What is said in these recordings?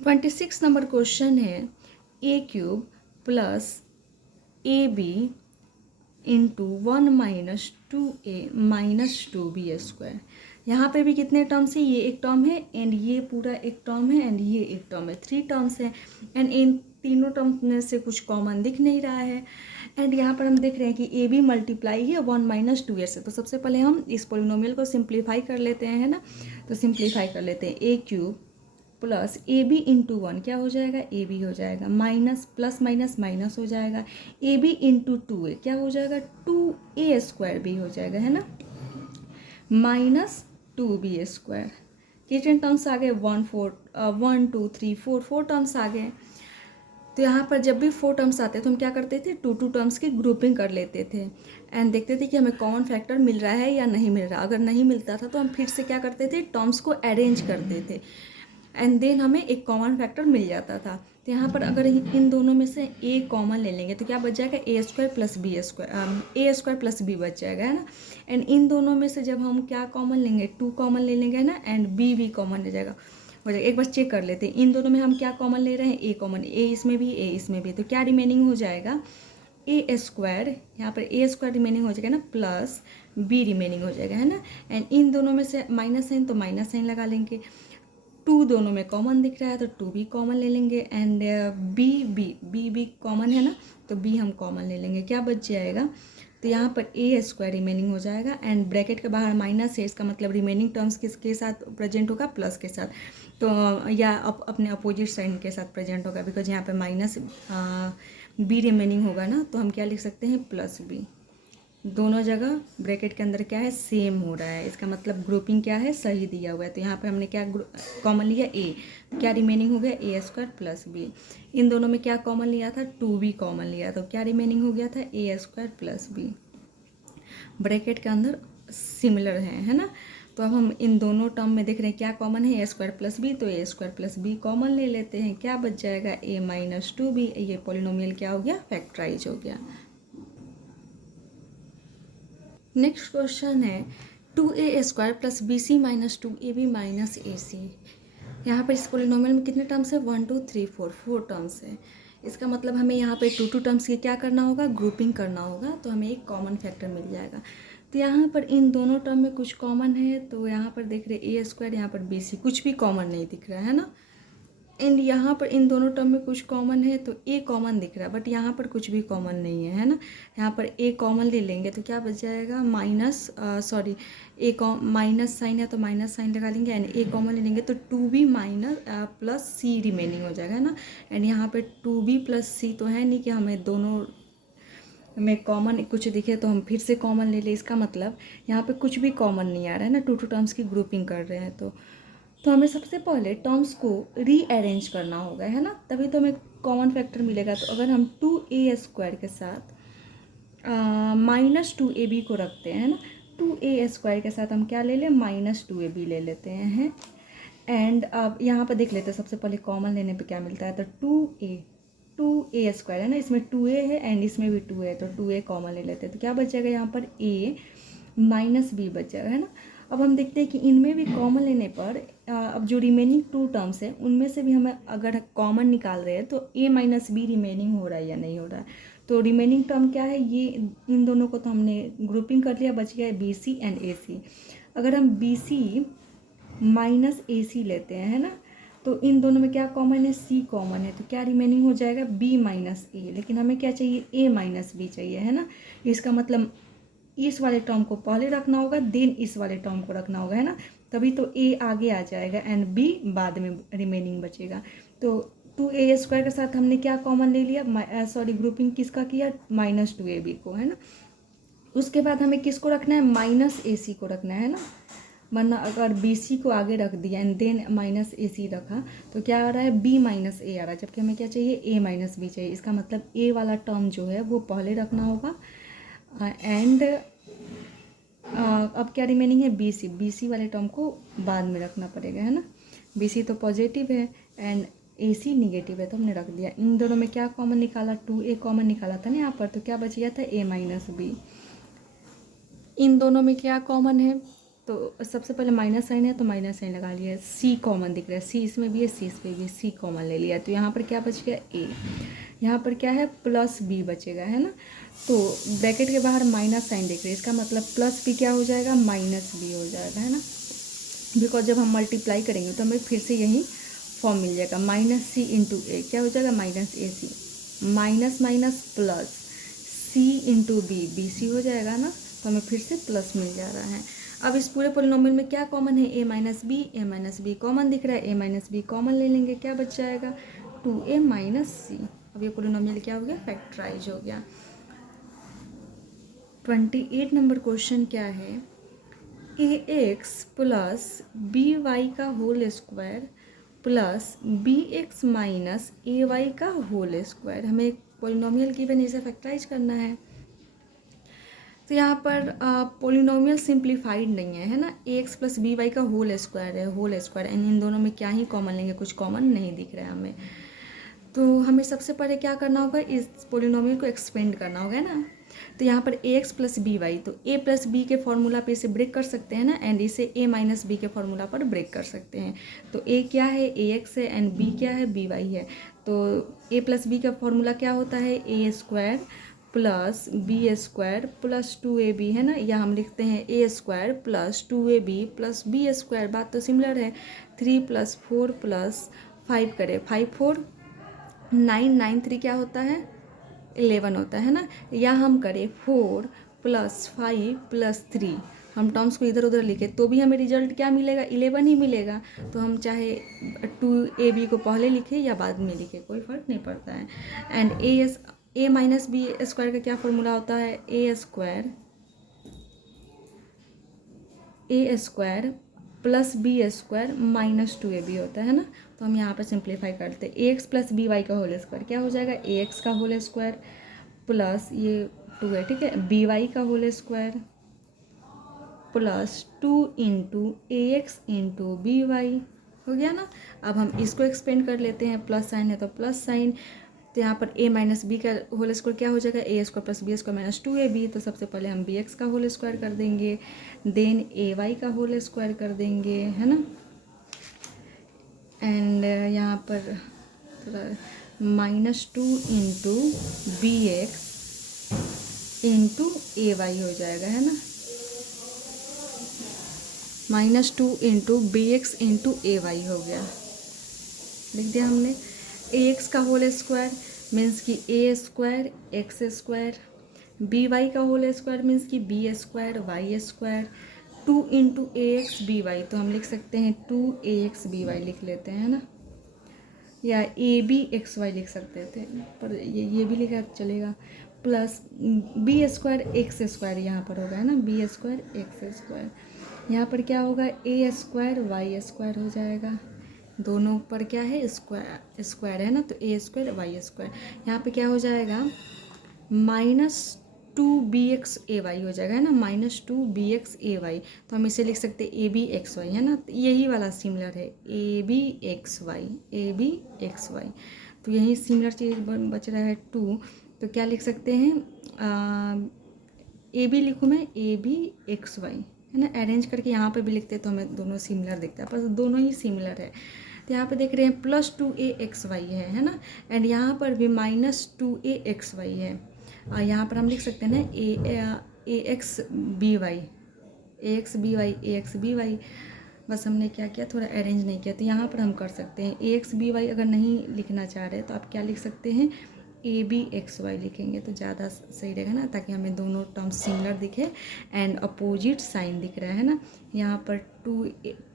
26 number question है a cube plus a b into 1 minus 2a minus 2b²। यहाँ पे भी कितने टर्म्स है, ये एक टर्म है एंड ये पूरा एक टर्म है एंड ये एक टर्म है, 3 टर्म्स है एंड इन तीनों टर्म्स में से कुछ कॉमन दिख नहीं रहा है। एंड यहाँ पर हम देख रहे हैं कि ए बी मल्टीप्लाई है 1 माइनस 2a से। तो सबसे पहले हम इस पोलिनोमियल को सिंप्लीफाई कर लेते हैं, है ना। तो सिंप्लीफाई कर लेते हैं, a cube plus a b into 1 क्या हो जाएगा, ए बी हो जाएगा, माइनस प्लस माइनस माइनस हो जाएगा, ए बी इंटू 2a क्या हो जाएगा, 2a² भी हो जाएगा, है ना, माइनस 2b²। कितने टर्म्स आ गए, 1 2 3 4 टर्म्स आ गए। तो यहाँ पर जब भी 4 टर्म्स आते तो हम क्या करते थे, 2 टर्म्स की ग्रुपिंग कर लेते थे एंड देखते थे कि हमें कॉमन फैक्टर मिल रहा है या नहीं मिल रहा। अगर नहीं मिलता था तो हम फिर से क्या करते थे, टर्म्स को अरेंज करते थे एंड देन हमें एक कॉमन फैक्टर मिल जाता था। तो यहाँ पर अगर इन दोनों में से ए कॉमन ले लेंगे तो क्या बच जाएगा, a² plus a² plus b बच जाएगा, है ना। एंड इन दोनों में से जब हम क्या कॉमन लेंगे, 2 कॉमन ले लेंगे, है ना, एंड b भी कॉमन ले जाएगा, हो जाएगा। एक बार चेक कर लेते हैं इन दोनों में हम क्या कॉमन ले रहे हैं, ए कॉमन, ए इसमें भी ए इसमें भी, तो क्या रिमेनिंग हो जाएगा, a², यहाँ पर a² रिमेनिंग हो जाएगा ना, प्लस b रिमेनिंग हो जाएगा, है ना। एंड इन दोनों में से माइनस साइन तो माइनस साइन लगा लेंगे, 2 दोनों में कॉमन दिख रहा है तो 2 भी कॉमन ले लेंगे एंड बी कॉमन है ना, तो b हम कॉमन ले लेंगे, क्या बच जाएगा, तो यहाँ पर a² रिमेनिंग हो जाएगा एंड ब्रैकेट के बाहर माइनस है, इसका मतलब रिमेनिंग टर्म्स किसके साथ प्रेजेंट होगा, प्लस के साथ, तो या अपने अपोजिट साइन के साथ प्रेजेंट होगा, बिकॉज यहाँ पे माइनस b रिमेनिंग होगा ना, तो हम क्या लिख सकते हैं, प्लस b। दोनों जगह ब्रैकेट के अंदर क्या है, सेम हो रहा है, इसका मतलब ग्रुपिंग क्या है, सही दिया हुआ है। तो यहाँ पे हमने क्या कॉमन लिया, ए, क्या रिमेनिंग हो गया, a² प्लस b। इन दोनों में क्या कॉमन लिया था, 2b कॉमन लिया, तो क्या रिमेनिंग हो गया था, a² प्लस b। ब्रैकेट के अंदर सिमिलर है ना। तो अब हम इन दोनों टर्म में देख रहे हैं क्या कॉमन है, a² प्लस b, तो a² प्लस b कॉमन ले लेते हैं, क्या बच जाएगा, a माइनस 2b। ये पोलिनोमियल क्या हो गया, फैक्टराइज हो गया। नेक्स्ट क्वेश्चन है 2a² plus bc minus 2ab minus ac। यहाँ पर इस पोलिनोमियल में कितने टर्म्स है, 1 2 3 4 टर्म्स है। इसका मतलब हमें यहाँ पे 2 टर्म्स की क्या करना होगा, ग्रुपिंग करना होगा, तो हमें एक कॉमन फैक्टर मिल जाएगा। तो यहाँ पर इन दोनों टर्म में कुछ कॉमन है, तो यहाँ पर देख रहे a², यहाँ पर bc कुछ भी कॉमन नहीं दिख रहा है ना। एंड यहाँ पर इन दोनों टर्म में कुछ कॉमन है तो ए कॉमन दिख रहा है, बट यहाँ पर कुछ भी कॉमन नहीं है, है ना। यहाँ पर ए कॉमन ले लेंगे तो क्या बच जाएगा, माइनस साइन है तो माइनस साइन लगा लेंगे एंड ए कॉमन ले लेंगे तो 2b माइनस प्लस सी रिमेनिंग हो जाएगा, है ना। एंड यहाँ पर 2b प्लस सी तो है नहीं कि हमें दोनों में कॉमन कुछ दिखे तो हम फिर से कॉमन ले लें, इसका मतलब यहाँ पे कुछ भी कॉमन नहीं आ रहा है ना, 2 टर्म्स की ग्रुपिंग कर रहे हैं। तो हमें सबसे पहले टर्म्स को रीअरेंज करना होगा, है ना, तभी तो हमें कॉमन फैक्टर मिलेगा। तो अगर हम 2a² के साथ माइनस 2ab को रखते हैं, है ना, 2a² के साथ हम क्या ले लें, माइनस 2ab ले लेते हैं। एंड अब यहाँ पर देख लेते हैं, सबसे पहले कॉमन लेने पे क्या मिलता है, तो 2a² है ना, इसमें 2a है एंड इसमें भी 2a है, तो 2a कॉमन ले लेते हैं, तो क्या बचेगा यहाँ पर, a माइनस b बच जाएगा, है ना। अब हम देखते हैं कि इनमें भी कॉमन लेने पर अब जो रिमेनिंग 2 टर्म्स है उनमें से भी हमें अगर कॉमन निकाल रहे हैं तो a माइनस बी रिमेनिंग हो रहा है या नहीं हो रहा है। तो रिमेनिंग टर्म क्या है, ये इन दोनों को तो हमने ग्रुपिंग कर लिया, बच गया बी सी एंड ए सी। अगर हम बी सी माइनस ए सी लेते हैं, है ना, तो इन दोनों में क्या कॉमन है, सी कॉमन है, तो क्या रिमेनिंग हो जाएगा, बी माइनस ए। लेकिन हमें क्या चाहिए, ए माइनस बी चाहिए, है ना। इसका मतलब इस वाले टर्म को पहले रखना होगा, देन इस वाले टर्म को रखना होगा, है ना, तभी तो ए आगे आ जाएगा एंड बी बाद में रिमेनिंग बचेगा। तो 2a² के साथ हमने क्या कॉमन ले लिया, ग्रुपिंग किसका किया, माइनस 2ab को, है ना। उसके बाद हमें किसको रखना है, माइनस ac को रखना है ना, वरना अगर bc को आगे रख दिया एंड देन माइनस ac रखा तो क्या आ रहा है, b माइनस a आ रहा है, जबकि हमें क्या चाहिए, a माइनस b चाहिए। इसका मतलब a वाला टर्म जो है वो पहले रखना होगा एंड अब क्या रिमेनिंग है, बी सी वाले टर्म को बाद में रखना पड़ेगा, है ना। बी सी तो पॉजिटिव है एंड ए सी निगेटिव है, तो हमने रख दिया। इन दोनों में क्या कॉमन निकाला, 2a कॉमन निकाला था ना यहाँ पर, तो क्या बच गया था, a माइनस बी। इन दोनों में क्या कॉमन है, तो सबसे पहले माइनस साइन है तो माइनस साइन लगा लिया, सी कॉमन दिख रहा है, सी इसमें भी है, सी इसमें भी है, सी कॉमन ले लिया, तो यहाँ पर क्या बच गया ए, यहाँ पर क्या है प्लस बी बचेगा, है ना। तो ब्रैकेट के बाहर माइनस साइन दिख रही है, इसका मतलब प्लस बी क्या हो जाएगा, माइनस बी हो जाएगा, है ना। बिकॉज जब हम मल्टीप्लाई करेंगे तो हमें फिर से यही फॉर्म मिल जाएगा, माइनस सी इंटू ए क्या हो जाएगा, माइनस ए सी, माइनस माइनस प्लस सी इंटू बी, बी सी हो जाएगा ना, तो हमें फिर से प्लस मिल जा रहा है। अब इस पूरे पोलिनोमियल में क्या कॉमन है, ए माइनस बी कॉमन दिख रहा है, ए माइनस बी कॉमन ले लेंगे, क्या बच जाएगा 2a माइनस सी। अब ये पोलिनोमियल क्या हो गया, फैक्टराइज हो गया। 28 नंबर क्वेश्चन क्या है, a x plus b y का whole square plus b x minus a y का होल स्क्वायर, हमें एक पोलिनोमियल गिवन इसे फैक्टराइज करना है। तो यहाँ पर पोलिनोमियल सिंप्लीफाइड नहीं है ना, ए एक्स प्लस बी वाई का होल स्क्वायर है, होल स्क्वायर, एंड इन दोनों में क्या ही कॉमन लेंगे, कुछ कॉमन नहीं दिख रहा है हमें। तो हमें सबसे पहले क्या करना होगा, इस पोलिनोमियल को एक्सपेंड करना होगा ना। तो यहाँ पर a x plus b y, तो ए प्लस बी के फॉर्मूला पे इसे ब्रेक कर सकते हैं ना, एंड इसे ए माइनस बी के फॉर्मूला पर ब्रेक कर सकते हैं। तो ए क्या है, ए एक्स है, एंड बी क्या है, बी वाई है। तो ए प्लस बी का फॉर्मूला क्या होता है, a square plus b square plus 2ab, है ना, या हम लिखते हैं a square plus 2ab plus b square, बात तो सिमिलर है। 3 + 4 + 5 करें, 5 4 9 9 3 क्या होता है, 11 होता है ना, या हम करें 4 + 5 + 3, हम टर्म्स को इधर उधर लिखे तो भी हमें रिजल्ट क्या मिलेगा, 11 ही मिलेगा। तो हम चाहे 2ab को पहले लिखे या बाद में लिखे, कोई फ़र्क नहीं पड़ता है। And a minus b square का क्या फॉर्मूला होता है, a square plus b square minus 2ab होता है ना। तो हम यहाँ पर सिंप्लीफाई करते हैं, ए एक्स प्लस बी वाई का होल स्क्वायर क्या हो जाएगा, ए एक्स का होल स्क्वायर प्लस ये 2 है, ठीक है, बी वाई का whole square plus 2 into a x into B Y, हो गया ना। अब हम इसको एक्सपेंड कर लेते हैं, प्लस साइन है तो प्लस साइन, तो यहाँ पर a माइनस बी का होल स्क्वायर क्या हो जाएगा, a square plus b square minus 2ab। तो सबसे पहले हम बी एक्स का होल स्क्वायर कर देंगे, देन ए वाई का होल स्क्वायर कर देंगे, है ना। एंड यहाँ पर -2 into b x into a y हो जाएगा, है ना, -2 into b x into a y हो गया, लिख दिया हमने। ए एक्स का होल स्क्वायर मीन्स कि a square x square, b y का होल स्क्वायर मीन्स कि b square y square, 2 into a x b y, तो हम लिख सकते हैं 2ax बी वाई लिख लेते हैं, है ना, या ए बी एक्स वाई लिख सकते थे, पर ये भी लिखा चलेगा, plus b square x square यहाँ पर होगा, है ना, बी स्क्वायर एक्स स्क्वायर, यहाँ पर क्या होगा, ए स्क्वायर वाई स्क्वायर हो जाएगा, दोनों पर क्या है, स्क्वायर है ना, तो ए स्क्वायर वाई स्क्वायर, यहाँ पे क्या हो जाएगा, -2bx ay हो जाएगा, है ना, -2bx ay। तो हम इसे लिख सकते हैं ए बी एक्स वाई, है ना, तो यही वाला सिमिलर है, ए बी एक्स वाई, तो यही सिमिलर चीज़ बच रहा है 2, तो क्या लिख सकते हैं, ए बी लिखूँ मैं, ए बी एक्स वाई, है ना, अरेंज करके यहाँ पे भी लिखते हैं तो हमें दोनों सिमिलर दिखता है, पर दोनों ही सिमिलर है। तो यहाँ पे देख रहे हैं +2ax y है ना, एंड यहाँ पर भी -2ax y है, और यहाँ पर हम लिख सकते हैं ना ए एक्स बी वाई, बस हमने क्या किया, थोड़ा अरेंज नहीं किया, तो यहाँ पर हम कर सकते हैं ए एक्स बी वाई, अगर नहीं लिखना चाह रहे तो आप क्या लिख सकते हैं, ए बी एक्स वाई लिखेंगे तो ज़्यादा सही रहेगा ना, ताकि हमें दोनों टर्म सिमिलर दिखे एंड अपोजिट साइन दिख रहा है ना। यहाँ पर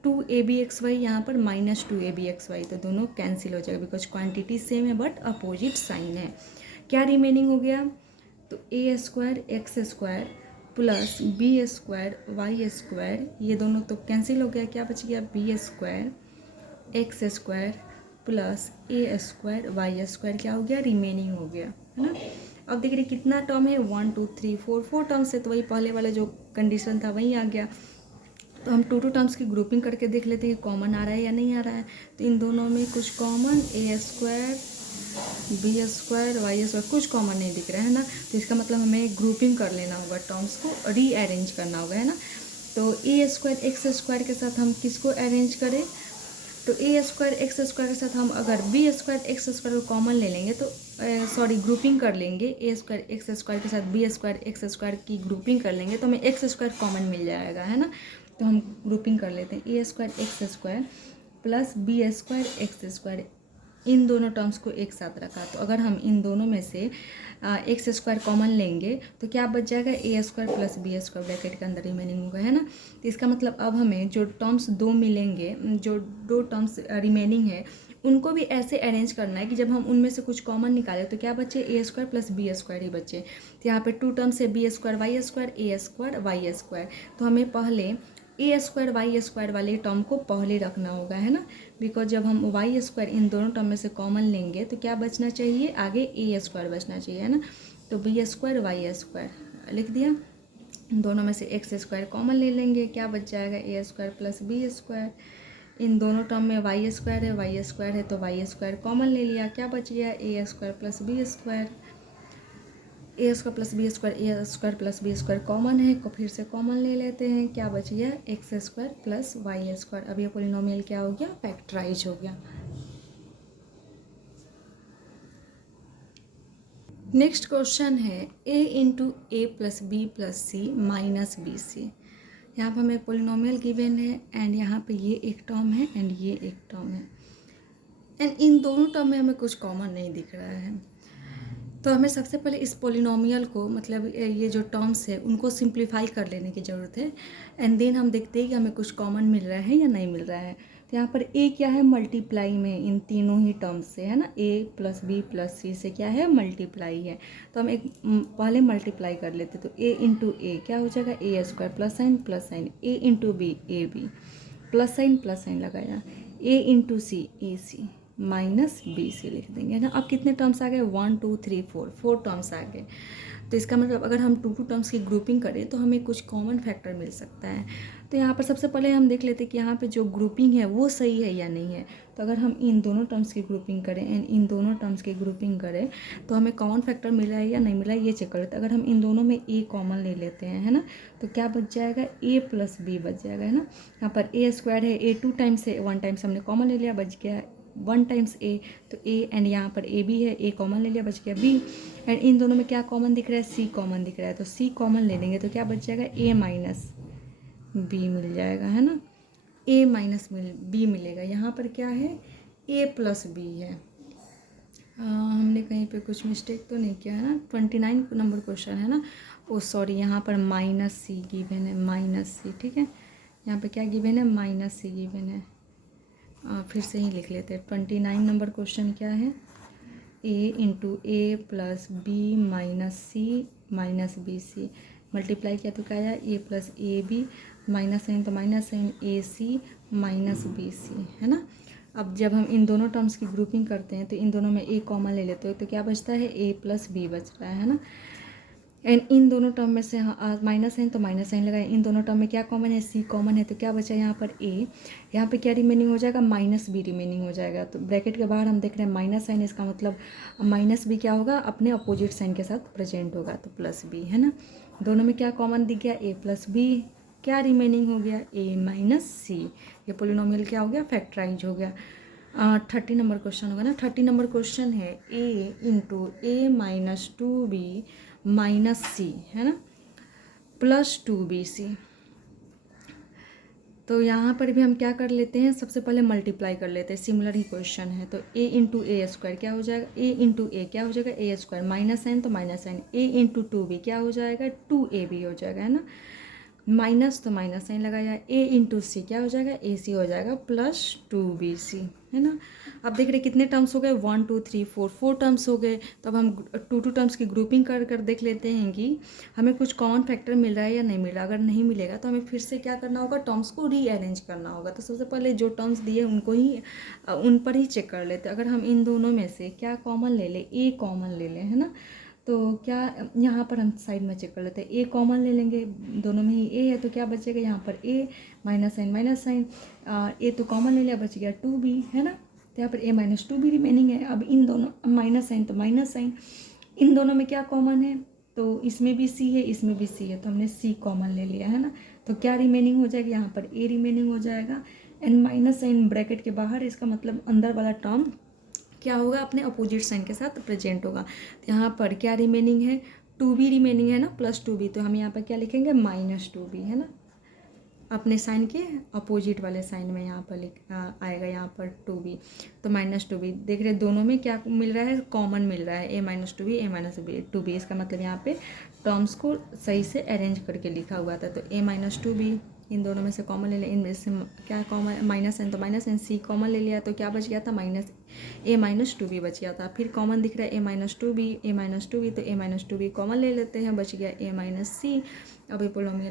2ab xy, यहाँ पर -2ab xy, तो दोनों कैंसिल हो जाएगा बिकॉज क्वांटिटी सेम है बट अपोजिट साइन है। क्या रिमेनिंग हो गया, तो a square x square plus b square y square, ये दोनों तो कैंसिल हो गया, क्या बच गया, b square x square plus a square y square क्या हो गया, रिमेनिंग हो गया, है ना। अब देख रहे कितना टर्म है, 1 2 3 4 टर्म्स है, तो वही पहले वाला जो कंडीशन था वही आ गया। तो हम 2 टर्म्स की ग्रुपिंग करके देख लेते हैं कि कॉमन आ रहा है या नहीं आ रहा है। तो इन दोनों में कुछ common, a square b square y square, कुछ कॉमन नहीं दिख रहा है ना, तो इसका मतलब हमें ग्रुपिंग कर लेना होगा, टर्म्स को रीअरेंज करना होगा, है ना। तो ए स्क्वायर एक्स स्क्वायर के साथ हम किसको अरेंज करें, तो ए स्क्वायर एक्स स्क्वायर के साथ हम अगर बी स्क्वायर एक्स स्क्वायर को कॉमन ले लेंगे तो सॉरी ग्रुपिंग कर लेंगे, ए स्क्वायर एक्स स्क्वायर के साथ बी स्क्वायर एक्स स्क्वायर की ग्रुपिंग कर लेंगे तो हमें एक्स स्क्वायर कॉमन मिल जाएगा, है ना। तो हम ग्रुपिंग कर लेते हैं, a square x square plus b square x square, इन दोनों टर्म्स को एक साथ रखा। तो अगर हम इन दोनों में से एक्स स्क्वायर कॉमन लेंगे तो क्या बच जाएगा, a square plus b square bracket के अंदर रिमेनिंग होगा, है ना। तो इसका मतलब अब हमें जो टर्म्स दो मिलेंगे, जो दो टर्म्स रिमेनिंग है उनको भी ऐसे अरेंज करना है कि जब हम उनमें से कुछ कॉमन निकालें तो क्या बचे, ए स्क्वायर प्लस बी स्क्वायर ही बचे। तो यहाँ पे टू टर्म्स है B square y square, a square y square. तो हमें पहले ए स्क्वायर वाई स्क्वायर वाले टर्म को पहले रखना होगा, है ना। बिकॉज जब हम वाई स्क्वायर इन दोनों टर्म में से कॉमन लेंगे तो क्या बचना चाहिए, आगे ए स्क्वायर बचना चाहिए, है ना। तो बी स्क्वायर वाई स्क्वायर लिख दिया, दोनों में से एक्स स्क्वायर कॉमन ले लेंगे, क्या बच जाएगा, a square plus b square. इन दोनों टर्म में वाई स्क्वायर है तो वाई स्क्वायर कॉमन ले लिया, क्या बच गया, a square plus b square. A square plus b square, a square plus b square common है, को फिर से कॉमन ले लेते हैं, क्या बच गया, x square plus y square. अब ये पोलिनोमियल क्या हो गया, फैक्टराइज हो गया। नेक्स्ट क्वेश्चन है a into a plus C minus b सी। यहाँ पर हमें पोलिनोमियल गिवन है एंड यहाँ पे ये एक टर्म है एंड ये एक टर्म है एंड इन दोनों टर्म में हमें कुछ कॉमन नहीं दिख रहा है। तो हमें सबसे पहले इस पोलिनोमियल को, मतलब ये जो टर्म्स है उनको सिंप्लीफाई कर लेने की ज़रूरत है एंड देन हम देखते हैं कि हमें कुछ कॉमन मिल रहा है या नहीं मिल रहा है। तो यहाँ पर ए क्या है, मल्टीप्लाई में इन तीनों ही टर्म्स से, है ना, ए प्लस बी प्लस सी से क्या है, मल्टीप्लाई है। तो हम एक पहले मल्टीप्लाई कर लेते, तो ए इंटू ए क्या हो जाएगा, a square plus sign, a into b a b plus sign लगाया, a into c a c minus b c लिख देंगे, है ना। अब कितने टर्म्स आ गए, 1 2 3 4 टर्म्स आ गए। तो इसका मतलब अगर हम टू टर्म्स की ग्रुपिंग करें तो हमें कुछ कॉमन फैक्टर मिल सकता है। तो यहाँ पर सबसे पहले हम देख लेते हैं कि यहाँ पे जो ग्रुपिंग है वो सही है या नहीं है। तो अगर हम इन दोनों टर्म्स की ग्रुपिंग करें एंड इन दोनों टर्म्स की ग्रुपिंग करें तो हमें कॉमन फैक्टर मिला है या नहीं मिला है ये चेक कर लेते हैं। अगर हम इन दोनों में ए कॉमन ले लेते हैं, है ना, तो क्या बच जाएगा, ए प्लस बी बच जाएगा, है ना। यहाँ पर ए स्क्वायर है, ए 2 टाइम्स है, 1 टाइम्स हमने कॉमन ले लिया, बच गया 1 टाइम्स ए, तो ए एंड यहाँ पर ए भी है, ए कॉमन ले लिया, बच गया बी। एंड इन दोनों में क्या कॉमन दिख रहा है, सी कॉमन दिख रहा है, तो सी कॉमन ले लेंगे तो क्या बच जाएगा, ए माइनस बी मिल जाएगा, है ना, ए माइनस बी मिलेगा। यहाँ पर क्या है, ए प्लस बी है। हमने कहीं पे कुछ मिस्टेक तो नहीं किया है ना, 29 नंबर क्वेश्चन है ना, ओ सॉरी, यहाँ पर माइनस सी गिवन है, माइनस सी, ठीक है। यहाँ पे क्या गिवन है, माइनस सी गिवन है। फिर से ही लिख लेते हैं, 29 नंबर क्वेश्चन क्या है, a into a plus b minus c minus b c, multiply किया तो क्या आया, a plus a b, minus sign तो minus sign, a c minus b c, है ना। अब जब हम इन दोनों टर्म्स की ग्रुपिंग करते हैं तो इन दोनों में ए कॉमन ले लेते हो तो क्या बचता है, ए प्लस बी बच रहा है ना। एंड इन दोनों टर्म में से माइनस साइन तो माइनस साइन लगाए, इन दोनों टर्म में क्या कॉमन है, सी कॉमन है, तो क्या बचा यहाँ पर ए, यहाँ पे क्या रिमेनिंग हो जाएगा, माइनस बी रिमेनिंग हो जाएगा। तो ब्रैकेट के बाहर हम देख रहे हैं माइनस साइन, इसका मतलब माइनस बी क्या होगा, अपने अपोजिट साइन के साथ प्रेजेंट होगा, तो प्लस बी, है ना। दोनों में क्या कॉमन दिख गया, ए प्लस बी, क्या रिमेनिंग हो गया, ए माइनस सी। ये पोलिनोमियल क्या हो गया, फैक्टराइज हो गया। 30 नंबर क्वेश्चन होगा ना, 30 नंबर क्वेश्चन है a into A minus 2b minus सी, है ना, प्लस 2bc। तो यहाँ पर भी हम क्या कर लेते हैं, सबसे पहले मल्टीप्लाई कर लेते हैं, सिमिलर ही क्वेश्चन है। तो a इंटू ए स्क्वायर क्या हो जाएगा, a इंटू ए क्या हो जाएगा, ए स्क्वायर, माइनस साइन तो minus sign, a into 2b क्या हो जाएगा, 2ab हो जाएगा, है ना, माइनस तो माइनस साइन लगाया, ए इंटू सी क्या हो जाएगा, ए सी हो जाएगा प्लस 2bc, है ना। अब देख रहे कितने टर्म्स हो गए, 1 2 3 4 टर्म्स हो गए। तो अब हम टू टर्म्स की ग्रुपिंग कर कर देख लेते हैं कि हमें कुछ कॉमन फैक्टर मिल रहा है या नहीं मिल रहा। अगर नहीं मिलेगा तो हमें फिर से क्या करना होगा, टर्म्स को रीअरेंज करना होगा। तो सबसे पहले जो टर्म्स दिए उनको ही उन पर ही चेक कर लेते हैं। अगर हम इन दोनों में से क्या कॉमन ले लें, ए कॉमन ले लें, है ना, तो क्या यहाँ पर हम साइड में चेक कर लेते हैं, ए कॉमन ले लेंगे, दोनों में ही ए है, तो क्या बचेगा यहाँ पर ए माइनस साइन, ए तो कॉमन ले लिया, बच गया 2b, है ना। तो यहाँ पर ए माइनस 2b रिमेनिंग है। अब इन दोनों माइनस साइन तो माइनस साइन, इन दोनों में क्या कॉमन है, तो इसमें भी सी है, इसमें भी सी है, तो हमने सी कॉमन ले लिया है ना। तो क्या रिमेनिंग हो जाएगा, यहाँ पर ए रिमेनिंग हो जाएगा, एंड माइनस साइन ब्रैकेट के बाहर, इसका मतलब अंदर वाला टर्म क्या होगा, अपने अपोजिट साइन के साथ प्रेजेंट होगा। तो यहाँ पर क्या रिमेनिंग है, 2b रिमेनिंग है ना, प्लस 2b, तो हम यहाँ पर क्या लिखेंगे, -2b है ना, अपने साइन के अपोजिट वाले साइन में यहाँ पर आएगा यहाँ पर 2b, तो -2b। देख रहे दोनों में क्या मिल रहा है, कॉमन मिल रहा है, a-2b a-2b, इसका मतलब यहाँ पे टर्म्स को सही से अरेंज करके लिखा हुआ था। तो a-2b इन दोनों में से कॉमन ले लिया, इनमें से क्या कॉमन, माइनस एन, तो माइनस एन, सी कॉमन ले लिया, तो क्या बच गया था, -a-2b बच गया था। फिर कॉमन दिख रहा है a-2b, तो a-2b कॉमन ले लेते हैं, बच गया a-c। अब ये पोलोमियल